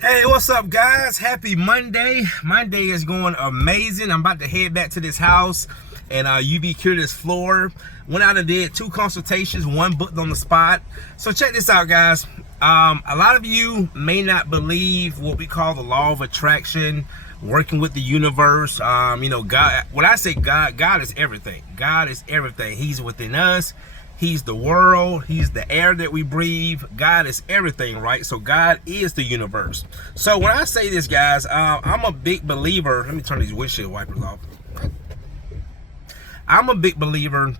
Hey, what's up, guys? Happy Monday. My day is going amazing. I'm about to head back to this house and you be curious floor. Went out and did 2 consultations, 1 booked on the spot. So check this out, guys. A lot of you may not believe what we call the law of attraction, working with the universe. God, when I say God, God is everything. God is everything. He's within us. He's the world. He's the air that we breathe. God is everything, right? So God is the universe. So when I say this, guys, I'm a big believer. Let me turn these windshield wipers off. I'm a big believer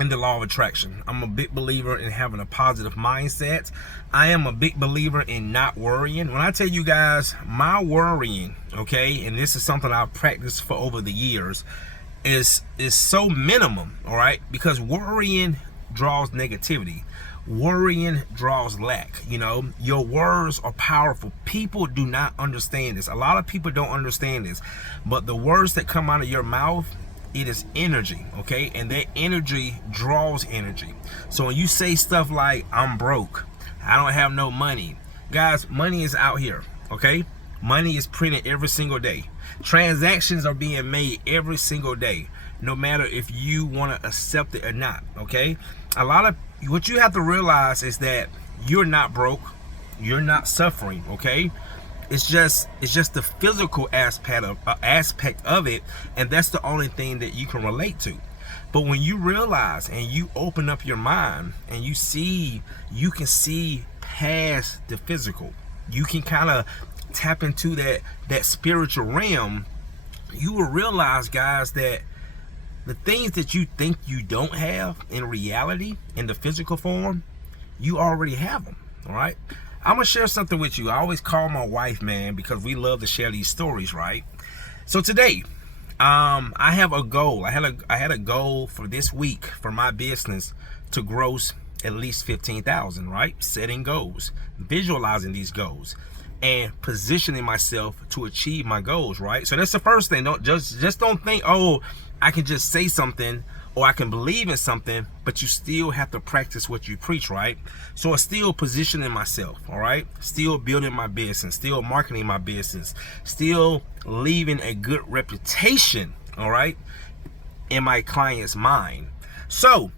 in the law of attraction. I'm a big believer in having a positive mindset. I am a big believer in not worrying. When I tell you guys, my worrying, okay, and this is something I've practiced for over the years, is so minimum, all right? Because worrying draws negativity. Worrying draws lack. You know, your words are powerful. People do not understand this. A lot of people don't understand this, but the words that come out of your mouth, it is energy, okay? And that energy draws energy. So when you say stuff like, I'm broke, I don't have no money, guys, money is out here, okay? Money is printed every single day. Transactions are being made every single day, no matter if you want to accept it or not, okay? A lot of what you have to realize is that you're not broke, you're not suffering, okay? It's just the physical aspect of it, and that's the only thing that you can relate to. But when you realize and you open up your mind and you can see past the physical, you can kind of tap into that spiritual realm, you will realize, guys, that the things that you think you don't have in reality, in the physical form, you already have them, all right? I'm gonna share something with you. I always call my wife, man, because we love to share these stories, right? So today, I have a goal. I had a goal for this week for my business to gross at least 15,000, right? Setting goals, visualizing these goals, and positioning myself to achieve my goals, right? So that's the first thing. Don't just don't think, oh, I can just say something or I can believe in something, but you still have to practice what you preach, right? So I'm still positioning myself, all right? Still building my business, still marketing my business, still leaving a good reputation, all right, in my client's mind. So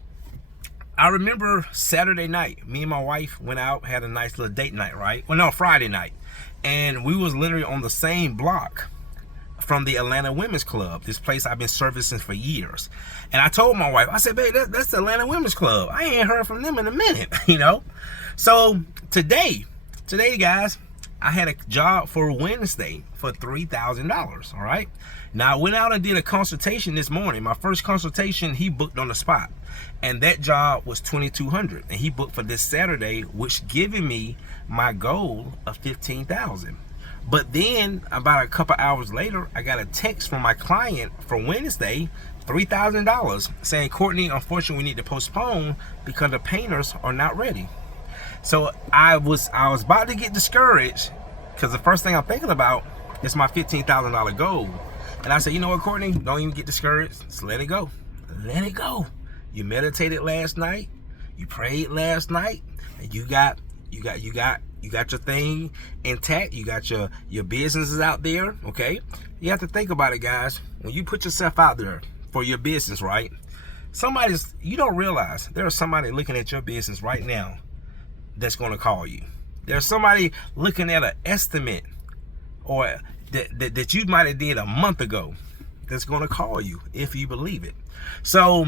I remember Saturday night, me and my wife went out, had a nice little date night, right? Well, no, Friday night. And we was literally on the same block from the Atlanta Women's Club, this place I've been servicing for years. And I told my wife, I said, babe, that's the Atlanta Women's Club. I ain't heard from them in a minute, you know? So today, guys, I had a job for Wednesday for $3,000, all right? Now, I went out and did a consultation this morning. My first consultation, he booked on the spot. And that job was $2,200. And he booked for this Saturday, which giving me my goal of $15,000. But then about a couple hours later, I got a text from my client for Wednesday, $3,000, saying, Courtney, unfortunately, we need to postpone because the painters are not ready. So I was about to get discouraged because the first thing I'm thinking about is my $15,000 goal. And I said, you know what, Courtney, don't even get discouraged. Just let it go. Let it go. You meditated last night. You prayed last night, and you got your thing intact. You got your businesses out there, okay? You have to think about it, guys. When you put yourself out there for your business, right? You don't realize there's somebody looking at your business right now that's going to call you. There's somebody looking at an estimate or that you might have did a month ago that's going to call you if you believe it. So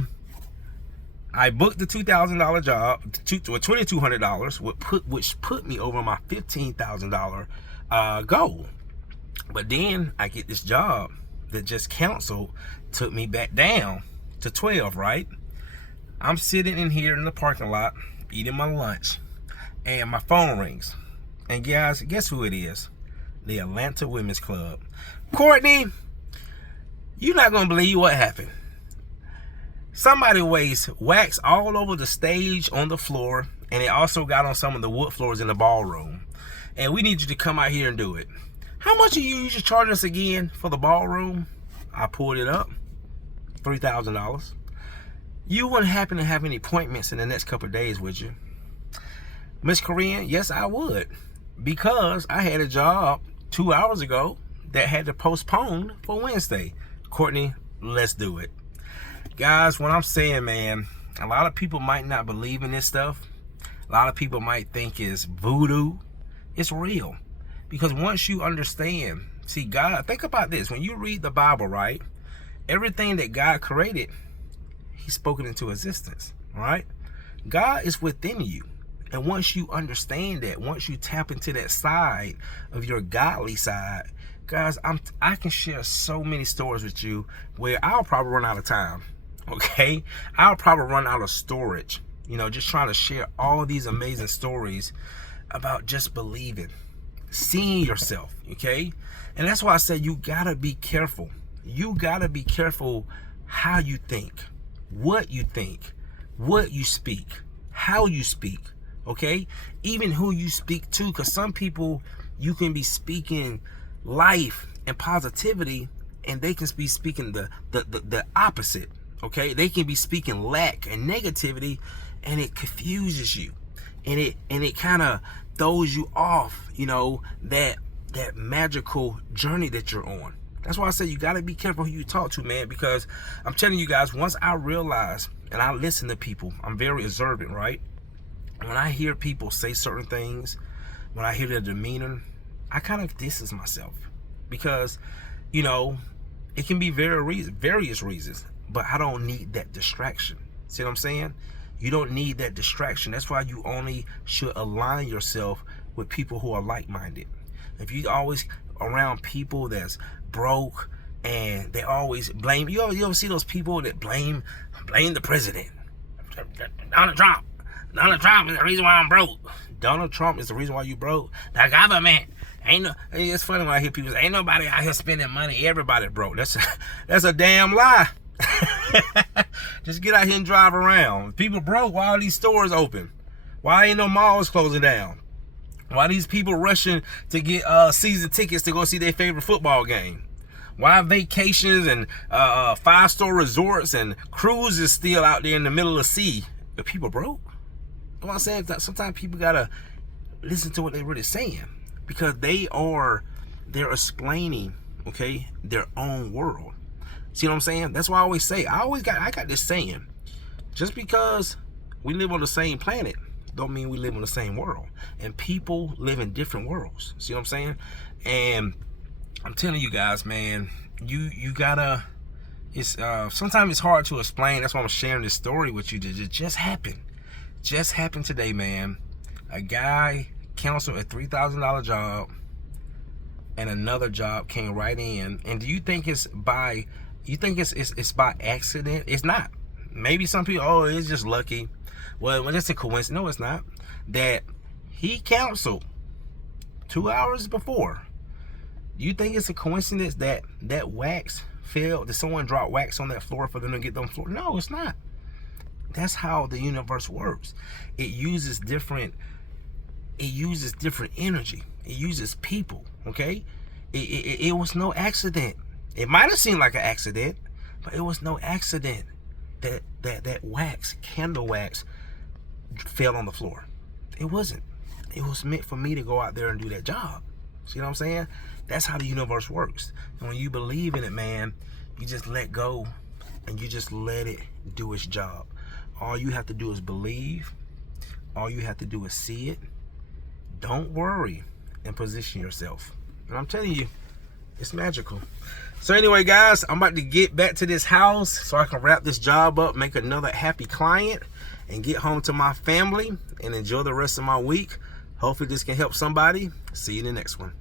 I booked the $2,000 job, $2,200, which put me over my $15,000 goal. But then I get this job that just canceled, took me back down to 12, right? I'm sitting in here in the parking lot, eating my lunch, and my phone rings. And guys, guess who it is? The Atlanta Women's Club. Courtney, you're not gonna believe what happened. Somebody wastes wax all over the stage on the floor, and it also got on some of the wood floors in the ballroom. And we need you to come out here and do it. How much are you usually charging us again for the ballroom? I pulled it up, $3,000. You wouldn't happen to have any appointments in the next couple of days, would you? Miss Korean, yes, I would. because I had a job 2 hours ago that had to postpone for Wednesday. Courtney, let's do it. Guys, what I'm saying, man, a lot of people might not believe in this stuff. A lot of people might think it's voodoo. It's real. Because once you understand, see, God, think about this. When you read the Bible, right, everything that God created, He spoke it into existence, right? God is within you. And once you understand that, once you tap into that side of your godly side, guys, I can share so many stories with you where I'll probably run out of time, okay? I'll probably run out of storage, you know, just trying to share all these amazing stories about just believing, seeing yourself, okay? And that's why I say you gotta be careful. You gotta be careful how you think, what you speak, how you speak, okay? Even who you speak to, because some people, you can be speaking life and positivity, and they can be speaking the opposite, okay? They can be speaking lack and negativity, and it confuses you, and it kind of throws you off, you know, that magical journey that you're on. That's why I say you got to be careful who you talk to, man, because I'm telling you guys, once I realize and I listen to people, I'm very observant, right? When I hear people say certain things, when I hear their demeanor, I kind of distance myself, because, you know, it can be various reasons, but I don't need that distraction. See what I'm saying? You don't need that distraction. That's why you only should align yourself with people who are like-minded. If you always around people that's broke and they always blame, you ever see those people that blame the president? Donald Trump is the reason why I'm broke. Donald Trump is the reason why you broke. The government ain't no. It's funny when I hear people say, ain't nobody out here spending money. Everybody broke. That's a damn lie. Just get out here and drive around. People broke. Why are these stores open? Why ain't no malls closing down? Why these people rushing to get season tickets to go see their favorite football game? Why vacations and 5-star resorts and cruises still out there in the middle of the sea? The people broke. What I'm saying is that sometimes people gotta listen to what they're really saying, because they're explaining, okay, their own world. See what I'm saying? That's why I always say, I got this saying, just because we live on the same planet don't mean we live in the same world. And people live in different worlds. See what I'm saying? And I'm telling you guys, man, you gotta, it's sometimes it's hard to explain. That's why I'm sharing this story with you. That it just happened today, man. A guy canceled a $3,000 job, and another job came right in. And do you think it's by accident? It's not. Maybe some people, oh, it's just lucky. Well, it's a coincidence. No, it's not. That he canceled 2 hours before. You think it's a coincidence that wax fell? Did someone drop wax on that floor for them to get them floor? No, it's not. That's how the universe works. It uses different energy. It uses people, okay? It was no accident. It might have seemed like an accident, but it was no accident that wax, candle wax, fell on the floor. It wasn't. It was meant for me to go out there and do that job. See what I'm saying? That's how the universe works. And when you believe in it, man, you just let go and you just let it do its job. All you have to do is believe. All you have to do is see it. Don't worry, and position yourself. And I'm telling you, it's magical. So anyway, guys, I'm about to get back to this house so I can wrap this job up, make another happy client, and get home to my family and enjoy the rest of my week. Hopefully this can help somebody. See you in the next one.